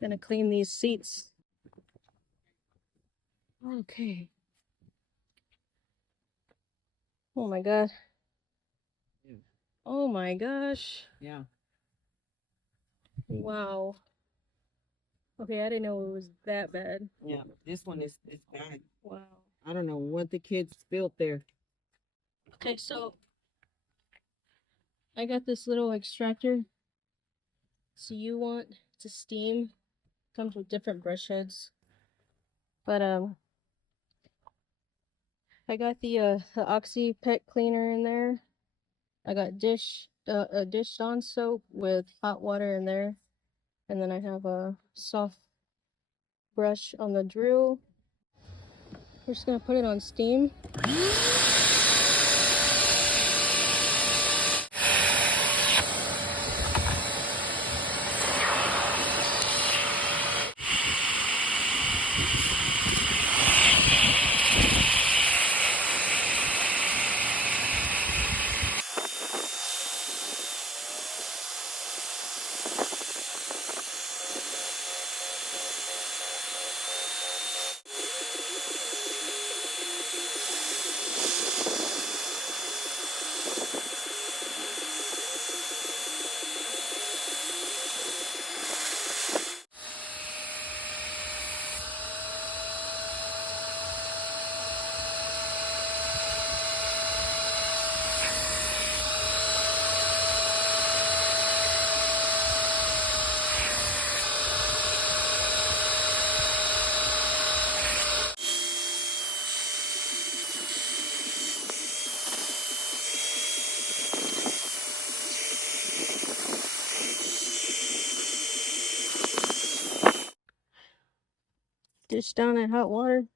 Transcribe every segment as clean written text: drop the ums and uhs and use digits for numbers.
Gonna clean these seats. Okay. Oh my god. Oh my gosh. Yeah. Wow. Okay, I didn't know it was that bad. Yeah. This one is bad. Wow. I don't know what the kids spilled there. Okay, so I got this little extractor. So UWant to steam. Comes with different brush heads. But I got the Oxy pet cleaner in there. I got a dish Dawn soap with hot water in there. And then I have a soft brush on the drill. We're just gonna put it on steam. Dish down in hot water.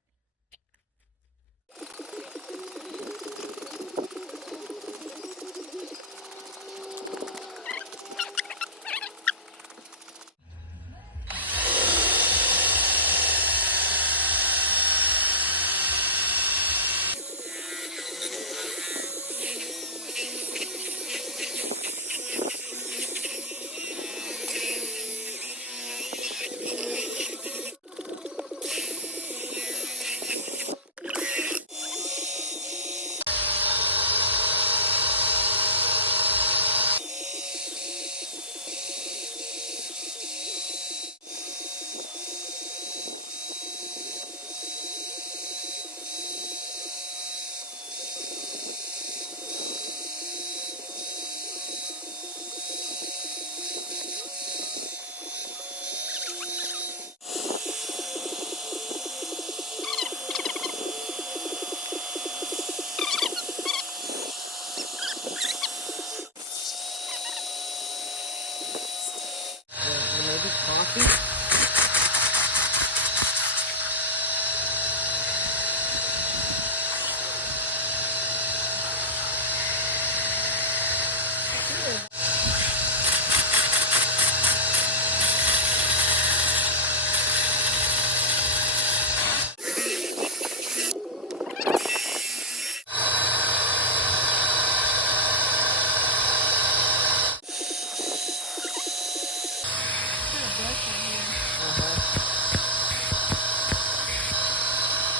Maybe coffee.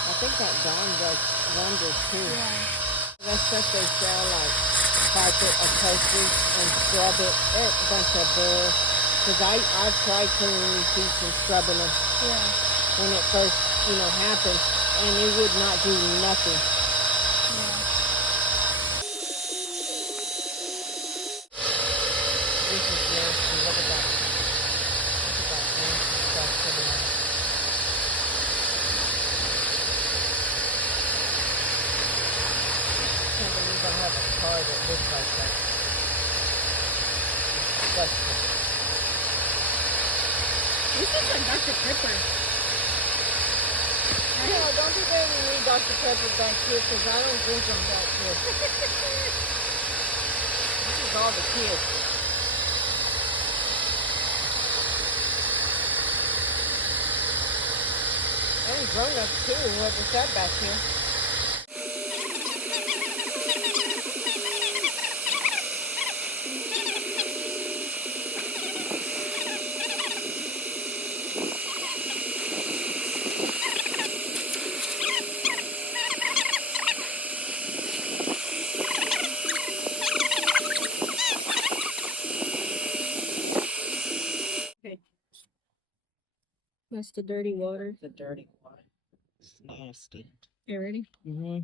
I think that Dawn does wonders too. Yeah. That stuff they sell, like carpet or coasters, and scrub it. It's a bunch of bull. Because I've tried cleaning these seats and scrubbing them Yeah. when it first, happened, and it would not do nothing. Yeah. This is nasty. Look at that. Look at that nasty stuff coming out. I can't believe I have a car that looks like that. Disgusting. This is like Dr. Pepper. No, don't be bringing me Dr. Pepper back here because I don't drink them back here. This is all the kids. And grown-ups too, whoever sat back here. That's the dirty water. The dirty water. It's nasty. You ready? Mm-hmm.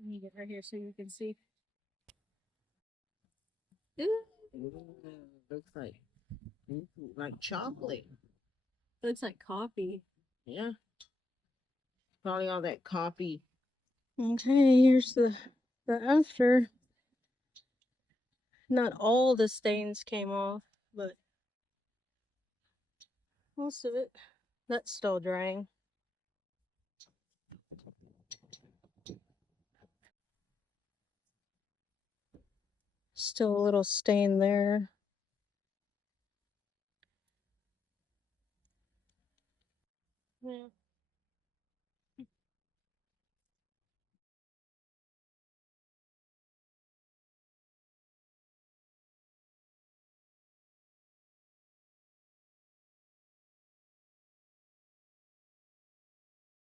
Let me get right here so you can see. Looks like chocolate. Looks like coffee. Yeah. Probably all that coffee. Okay, here's the after. Not all the stains came off, but most of it. That's still drying. Still a little stain there. Yeah.